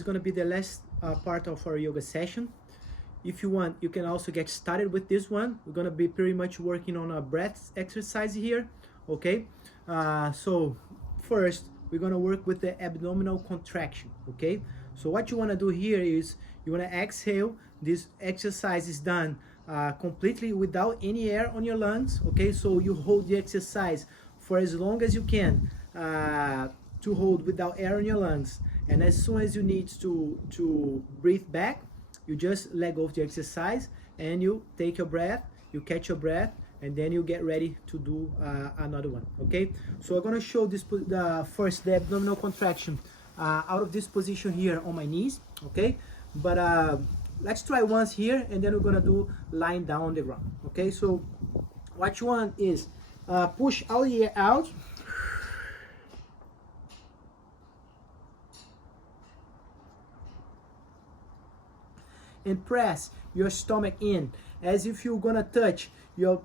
It's going to be the last part of our yoga session. If you want, you can also get started with this one. We're going to be pretty much working on a breath exercise here. Okay, so first we're going to work with the abdominal contraction. Okay, so what you want to do here is you want to exhale. This exercise is done completely without any air on your lungs. Okay, so you hold the exercise for as long as you can to hold without air in your lungs, and as soon as you need to breathe back, you just let go of the exercise and you take your breath, you catch your breath, and then you get ready to do another one. Okay, so I'm gonna show this first the abdominal contraction out of this position here on my knees. Okay, but let's try once here, and then we're gonna do lying down on the ground. Okay, so what you want is push all the air out. And press your stomach in as if you're gonna touch your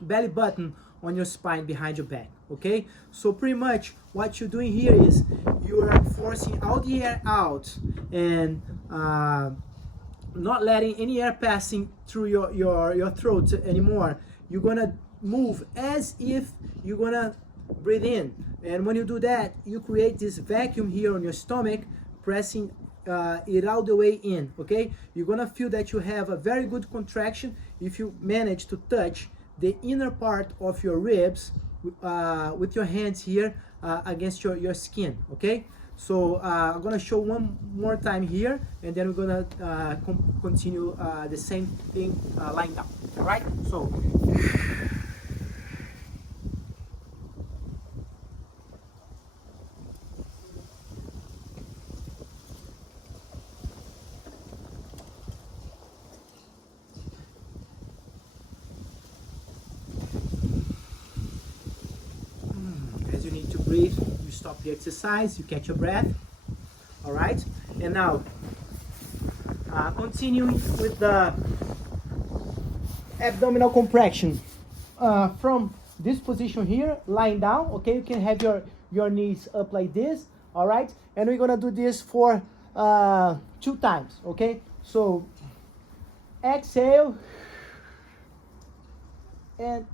belly button on your spine behind your back. Okay, so pretty much what you're doing here is you are forcing all the air out and not letting any air passing through your throat anymore. You're gonna move as if you're gonna breathe in, and when you do that, you create this vacuum here on your stomach, pressing it all the way in. Okay, you're gonna feel that you have a very good contraction if you manage to touch the inner part of your ribs with your hands here against your skin. Okay, so I'm gonna show one more time here, and then we're gonna continue the same thing lying down. All right, so as you need to breathe, you stop the exercise, you catch your breath. All right, and now continuing with the abdominal compression from this position here, lying down. Okay, you can have your knees up like this. All right, and we're gonna do this for 2 times. Okay, so exhale and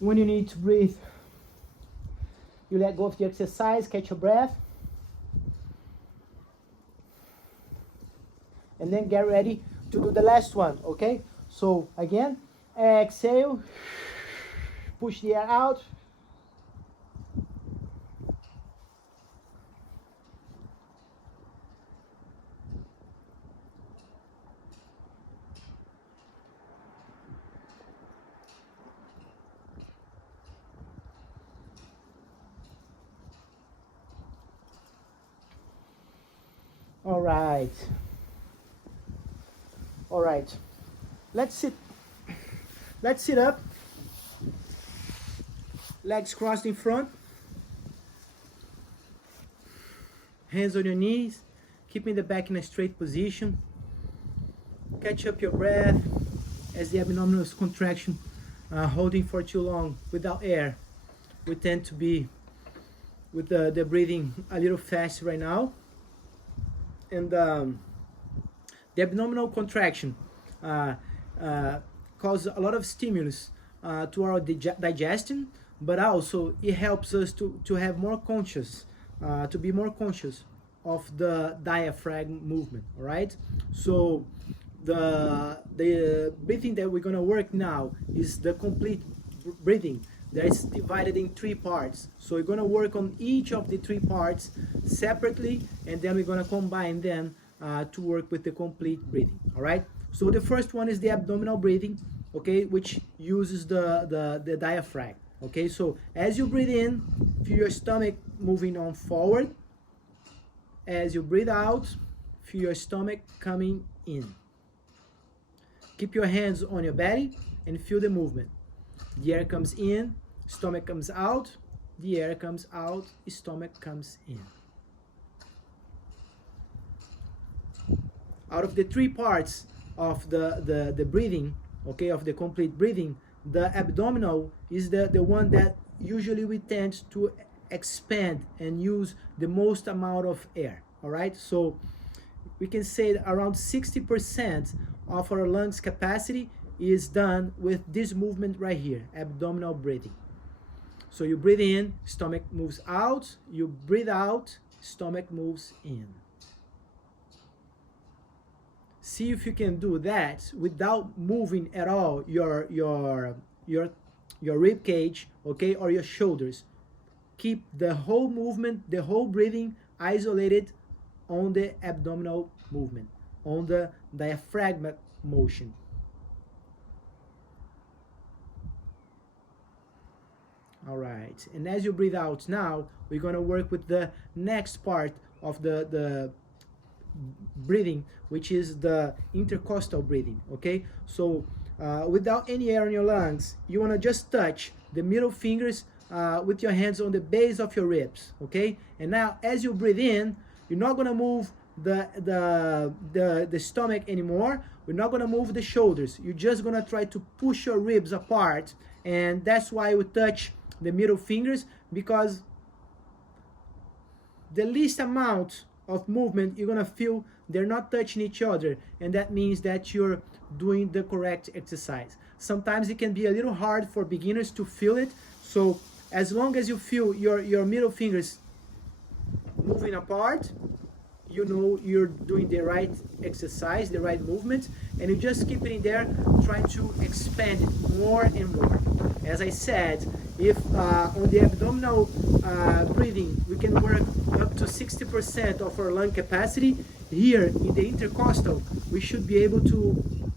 when you need to breathe, you let go of the exercise, catch your breath, and then get ready to do the last one. Okay, so again, exhale, push the air out, all right. All right, let's sit up, legs crossed in front, hands on your knees, keeping the back in a straight position. Catch up your breath as the abdominal contraction, holding for too long without air. We tend to be with the breathing a little fast right now, and the abdominal contraction causes a lot of stimulus to our digestion, but also it helps us to have more conscious, to be more conscious of the diaphragm movement. All right, so the breathing that we're gonna work now is the complete breathing that is divided in 3 parts. So we're gonna work on each of the 3 parts separately, and then we're gonna combine them to work with the complete breathing. All right, so the first one is the abdominal breathing, okay, which uses the diaphragm. Okay, so as you breathe in, feel your stomach moving on forward. As you breathe out, feel your stomach coming in. Keep your hands on your belly and feel the movement. The air comes in, stomach comes out, the air comes out, stomach comes in. Out of the three parts of the breathing, okay, of the complete breathing, the abdominal is the one that usually we tend to expand and use the most amount of air, all right? So we can say that around 60% of our lungs capacity is done with this movement right here, abdominal breathing. So you breathe in, stomach moves out, you breathe out, stomach moves in. See if you can do that without moving at all your rib cage, okay, or your shoulders. Keep the whole movement, the whole breathing isolated on the abdominal movement, on the diaphragmatic motion. All right, and as you breathe out now, we're going to work with the next part of the breathing, which is the intercostal breathing, okay? So without any air in your lungs, you want to just touch the middle fingers with your hands on the base of your ribs, okay? And now as you breathe in, you're not going to move the stomach anymore. We're not going to move the shoulders. You're just going to try to push your ribs apart, and that's why we touch the middle fingers, because the least amount of movement you're gonna feel they're not touching each other, and that means that you're doing the correct exercise. Sometimes it can be a little hard for beginners to feel it, so as long as you feel your middle fingers moving apart, you know you're doing the right exercise, the right movement, and you just keep it in there, trying to expand it more and more. As I said, if on the abdominal breathing we can work up to 60% of our lung capacity, here in the intercostal we should be able to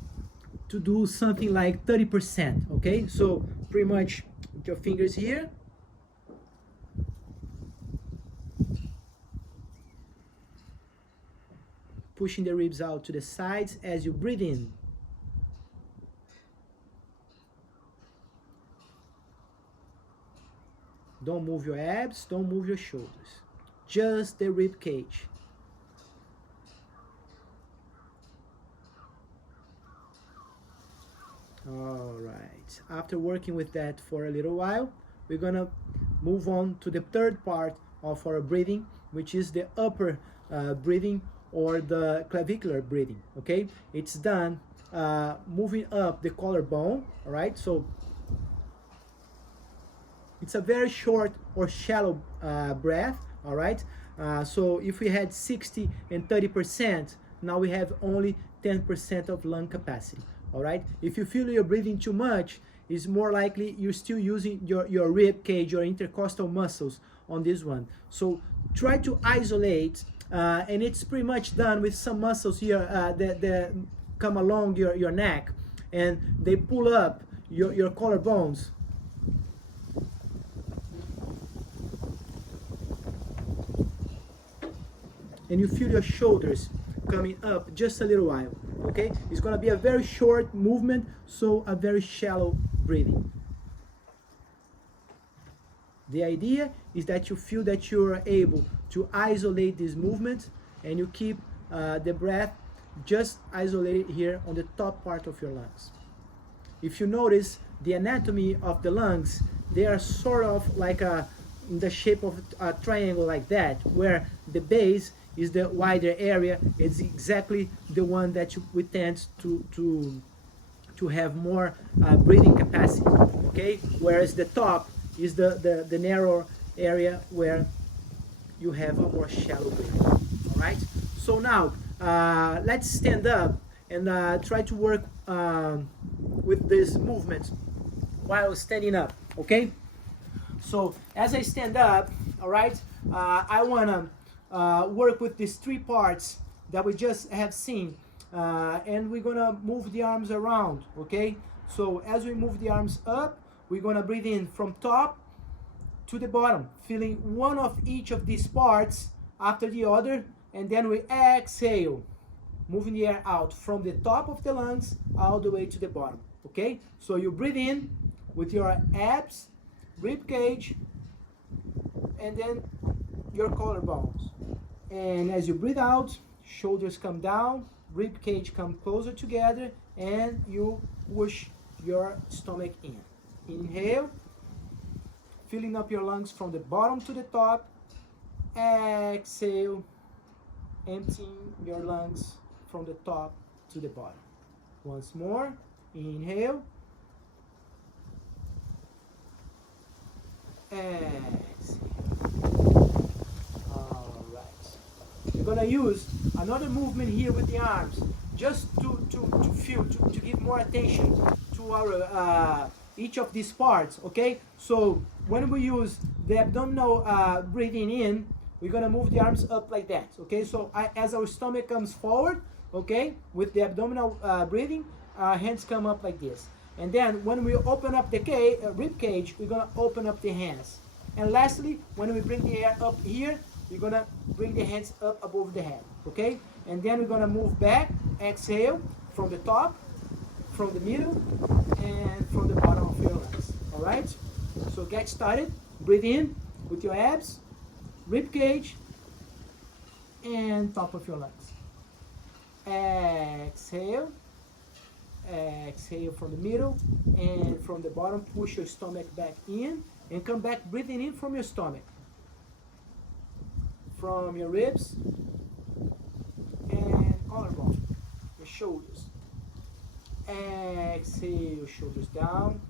do something like 30%, okay? So pretty much with your fingers here, pushing the ribs out to the sides as you breathe in. Don't move your abs, don't move your shoulders, just the rib cage. All right, after working with that for a little while, we're gonna move on to the third part of our breathing, which is the upper breathing, or the clavicular breathing, okay? It's done moving up the collarbone, all right? So it's a very short or shallow breath, all right? So if we had 60 and 30%, now we have only 10% of lung capacity, all right? If you feel you're breathing too much, it's more likely you're still using your rib cage, your intercostal muscles on this one. So try to isolate, and it's pretty much done with some muscles here that come along your neck, and they pull up your collarbones. And you feel your shoulders coming up just a little while, okay? It's gonna be a very short movement, so a very shallow breathing. The idea is that you feel that you are able to isolate this movement, and you keep the breath just isolated here on the top part of your lungs. If you notice the anatomy of the lungs, they are sort of like in the shape of a triangle like that, where the base is the wider area. It's exactly the one that we tend to have more breathing capacity, okay? Whereas the top is the narrow area where you have a more shallow breathing, all right? So now, let's stand up and try to work with this movement while standing up, okay? So as I stand up, all right, I wanna work with these three parts that we just have seen, and we're gonna move the arms around, okay? So as we move the arms up, we're gonna breathe in from top to the bottom, feeling one of each of these parts after the other, and then we exhale, moving the air out from the top of the lungs all the way to the bottom, okay? So you breathe in with your abs, rib cage, and then your collarbones. And as you breathe out, shoulders come down, rib cage come closer together, and you push your stomach in. Inhale, filling up your lungs from the bottom to the top. Exhale, emptying your lungs from the top to the bottom. Once more, inhale. Exhale. All right. We're gonna use another movement here with the arms, just to feel, to give more attention to our each of these parts. Okay. So when we use the abdominal breathing in, we're gonna move the arms up like that. Okay. So as our stomach comes forward, okay, with the abdominal breathing, hands come up like this. And then when we open up the rib cage, we're gonna open up the hands. And lastly, when we bring the air up here, we're gonna bring the hands up above the head, okay? And then we're gonna move back, exhale, from the top, from the middle, and from the bottom of your lungs, all right? So get started, breathe in with your abs, rib cage, and top of your lungs. Exhale. Exhale from the middle, and from the bottom push your stomach back in, and come back breathing in from your stomach, from your ribs and collarbone, your shoulders. Exhale, shoulders down,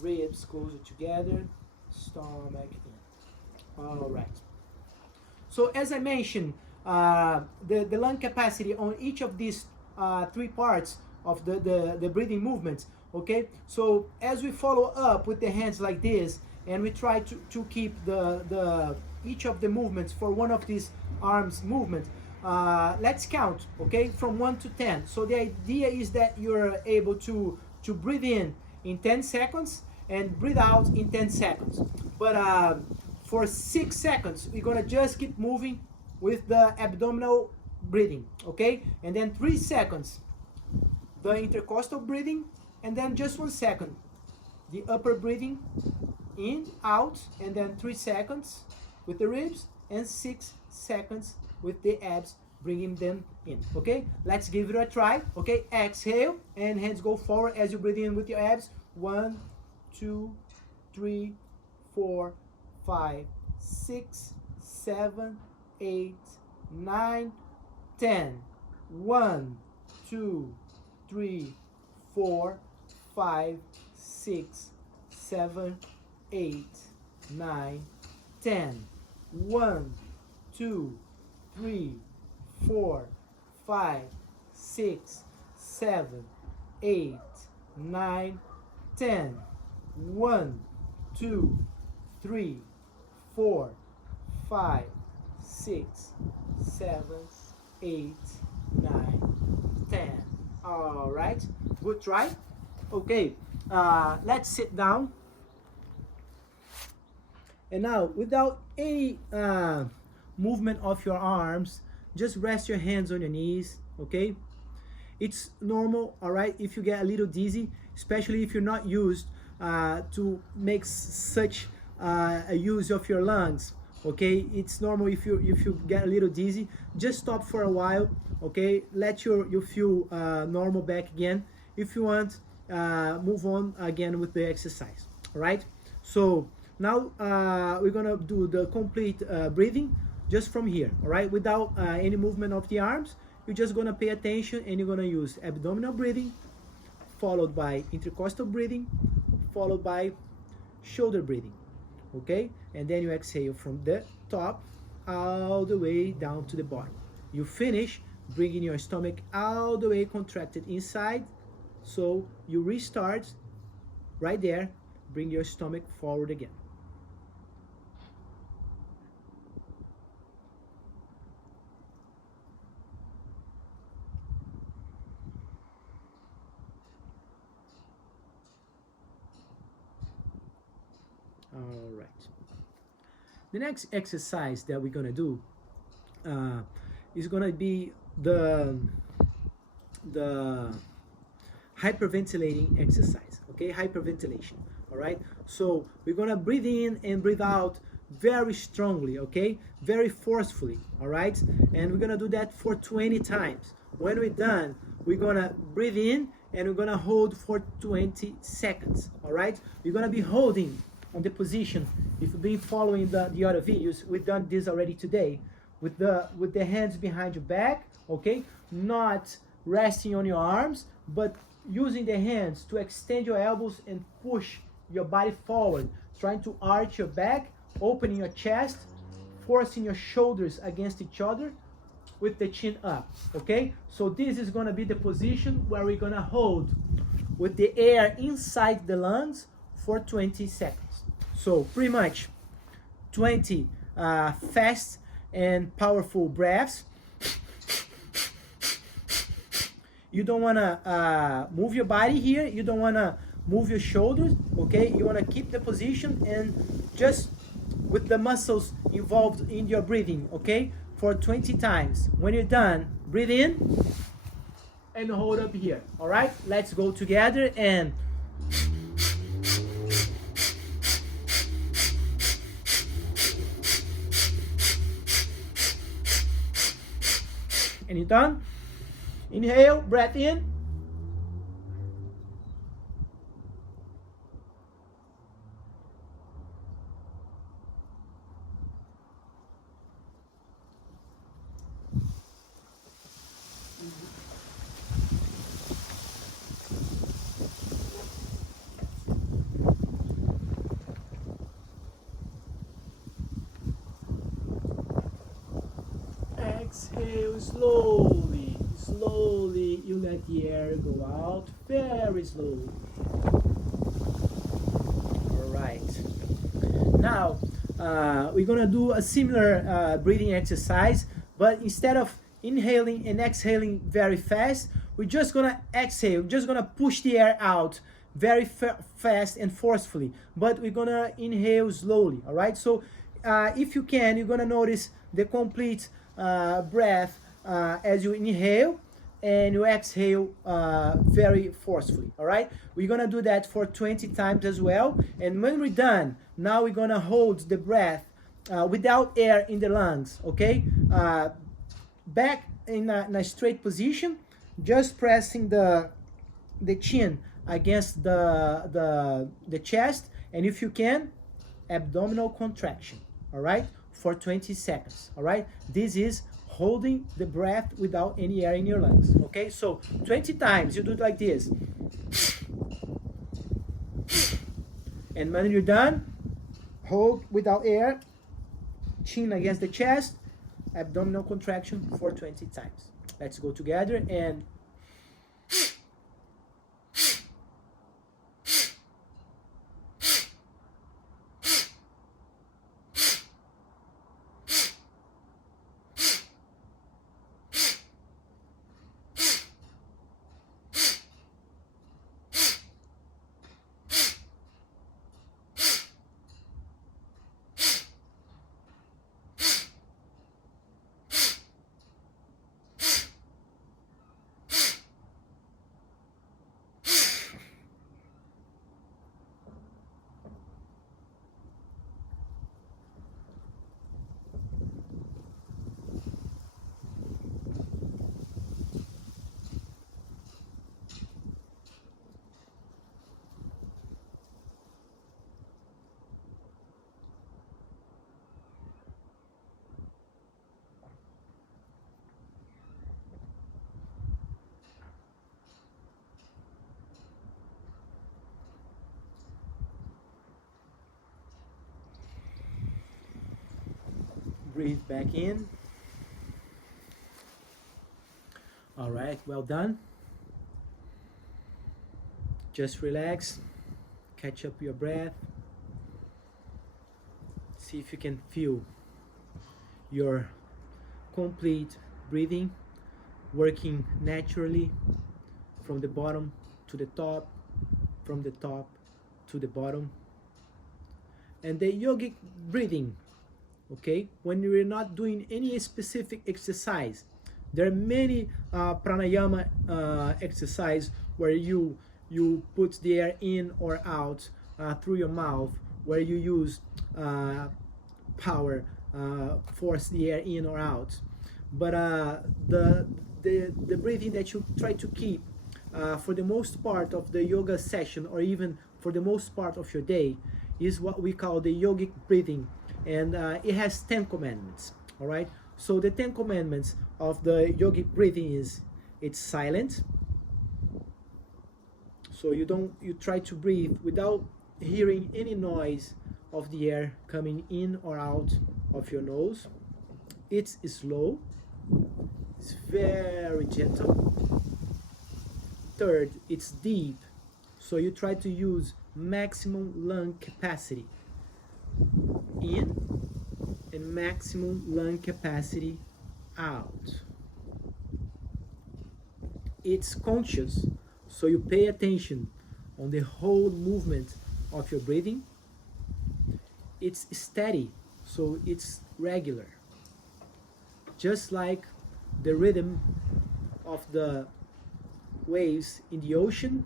ribs closer together, stomach in. All right. So as I mentioned, the lung capacity on each of these three parts of the breathing movements, okay? So as we follow up with the hands like this, and we try to keep the each of the movements for one of these arms movements, let's count, okay, from 1 to 10. So the idea is that you're able to breathe in 10 seconds and breathe out in 10 seconds. But for 6 seconds, we're gonna just keep moving with the abdominal breathing, okay? And then 3 seconds, the intercostal breathing, and then just 1 second, the upper breathing in, out, and then 3 seconds with the ribs, and 6 seconds with the abs, bringing them in, okay? Let's give it a try, okay? Exhale, and hands go forward as you breathe in with your abs. 1, 2, 3, 4, 5, 6, 7, 8, 9, 10. 1, 2, 3, 4, 5, 6, 7, 8, 9, 10. 1, 2, 3, 4, 5, 6, 7, 8, 9, 10. 1, 2, 3, 4, 5, 6, 7, 8, 9, 10. All right, good try. Okay, let's sit down. And now, without any movement of your arms, just rest your hands on your knees, okay? It's normal, all right, if you get a little dizzy, especially if you're not used to make such a use of your lungs, okay? It's normal if you get a little dizzy. Just stop for a while, okay? Let you feel normal back again. If you want, move on again with the exercise, all right? So now we're gonna do the complete breathing just from here, all right? Without any movement of the arms. You're just gonna pay attention, and you're gonna use abdominal breathing, followed by intercostal breathing, followed by shoulder breathing, okay? And then you exhale from the top all the way down to the bottom. You finish bringing your stomach all the way contracted inside. So you restart right there, bring your stomach forward again. All right. The next exercise that we're gonna do is gonna be the hyperventilating exercise. okay? Hyperventilation, all right? So we're gonna breathe in and breathe out very strongly, okay? Very forcefully, all right? And we're gonna do that for 20 times. When we're done, we're gonna breathe in and we're gonna hold for 20 seconds, all right? We're gonna be holding on the position. If you've been following the other videos, we've done this already today, with the hands behind your back, okay? Not resting on your arms, but using the hands to extend your elbows and push your body forward, trying to arch your back, opening your chest, forcing your shoulders against each other with the chin up, okay? So this is gonna be the position where we're gonna hold with the air inside the lungs for 20 seconds. So pretty much 20 fast and powerful breaths. You don't want to move your body here. You don't want to move your shoulders, okay? You want to keep the position and just with the muscles involved in your breathing, okay? For 20 times. When you're done, breathe in and hold up here, all right? Let's go together and you're done. Inhale, breath in. Exhale slowly. Slowly, you let the air go out very slowly. All right. Now, we're gonna do a similar breathing exercise, but instead of inhaling and exhaling very fast, we're just gonna exhale, just gonna push the air out very fast and forcefully, but we're gonna inhale slowly, all right? So if you can, you're gonna notice the complete breath as you inhale and you exhale very forcefully, all right? We're gonna do that for 20 times as well. And when we're done, now we're gonna hold the breath without air in the lungs, okay? Back in a straight position, just pressing the chin against the chest, and if you can, abdominal contraction, all right? For 20 seconds, all right? This is holding the breath without any air in your lungs, okay? So 20 times, you do it like this. And when you're done, hold without air, chin against the chest, abdominal contraction for 20 times. Let's go together and breathe back in. All right, well done. Just relax, catch up your breath. See if you can feel your complete breathing working naturally from the bottom to the top, from the top to the bottom. And the yogic breathing, okay, when you're not doing any specific exercise, there are many pranayama exercise where you you put the air in or out through your mouth, where you use power, force the air in or out. But the breathing that you try to keep for the most part of the yoga session, or even for the most part of your day, is what we call the yogic breathing, and it has 10 commandments. All right. So the 10 commandments of the yogic breathing is, it's silent. So you try to breathe without hearing any noise of the air coming in or out of your nose. It's slow. It's very gentle. Third, it's deep. So you try to use maximum lung capacity in and maximum lung capacity out. It's conscious, so you pay attention on the whole movement of your breathing. It's steady, so it's regular, just like the rhythm of the waves in the ocean,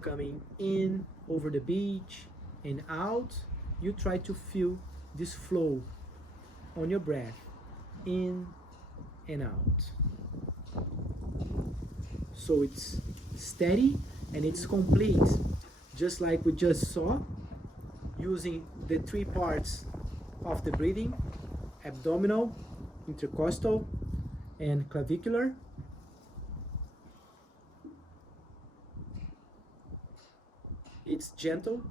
coming in over the beach and out. You try to feel this flow on your breath, in and out. So it's steady and it's complete, just like we just saw, using the 3 parts of the breathing: abdominal, intercostal, and clavicular. It's gentle.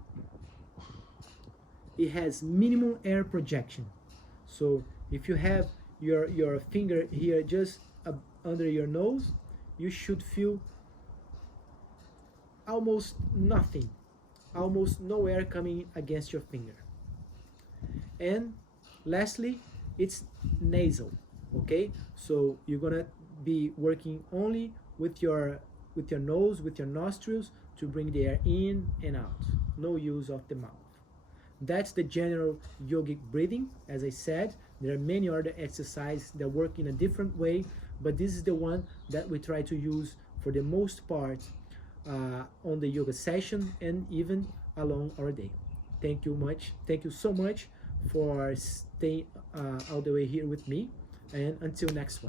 It has minimum air projection. So if you have your finger here just under your nose, you should feel almost nothing, almost no air coming against your finger. And lastly, it's nasal. Okay, so you're gonna be working only with your nose, with your nostrils, to bring the air in and out. No use of the mouth. That's the general yogic breathing. As I said, there are many other exercises that work in a different way, but this is the one that we try to use for the most part on the yoga session and even along our day. Thank you much. Thank you so much for staying all the way here with me, and until next one.